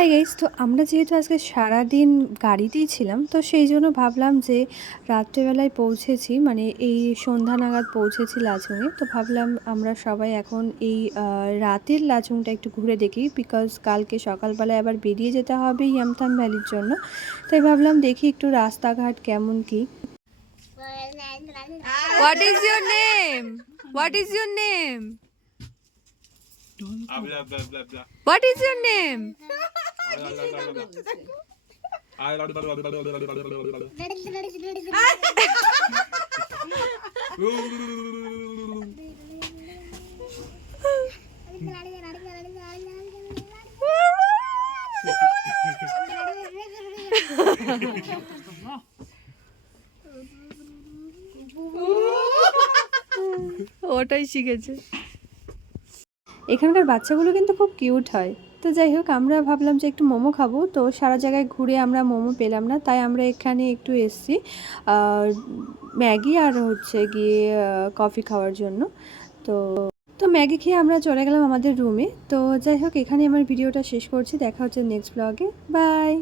Hi guys, তো আমরা যেহেতু আজকে সারাদিন গাড়িতেই ছিলাম, তো সেই জন্য ভাবলাম যে রাত্রেবেলায় পৌঁছেছি, মানে এই সন্ধ্যা নাগাদ পৌঁছেছি লাচুংয়ে। তো ভাবলাম আমরা সবাই এখন এই রাতের লাচুংটা একটু ঘুরে দেখি, বিকজ কালকে সকালবেলায় আবার বেরিয়ে যেতে হবে ইয়ামথাং ভ্যালির জন্য। তাই ভাবলাম দেখি একটু রাস্তাঘাট কেমন কি। What is your name? What is your name? What is your name? ওটাই শিখেছে। এখানকার বাচ্চাগুলো কিন্তু খুব কিউট হয়। তো যাই হোক, আমরা ভাবলাম যে একটু মোমো খাবো, তো সারা জায়গায় ঘুরে আমরা মোমো পেলাম না, তাই আমরা এখানে একটু এসছি ম্যাগি আর হচ্ছে গিয়ে কফি খাওয়ার জন্য। তো তো ম্যাগি খেয়ে আমরা চলে গেলাম আমাদের রুমে। তো যাই হোক, এখানে আমার ভিডিওটা শেষ করছি। দেখা হচ্ছে নেক্সট ব্লগে। বাই।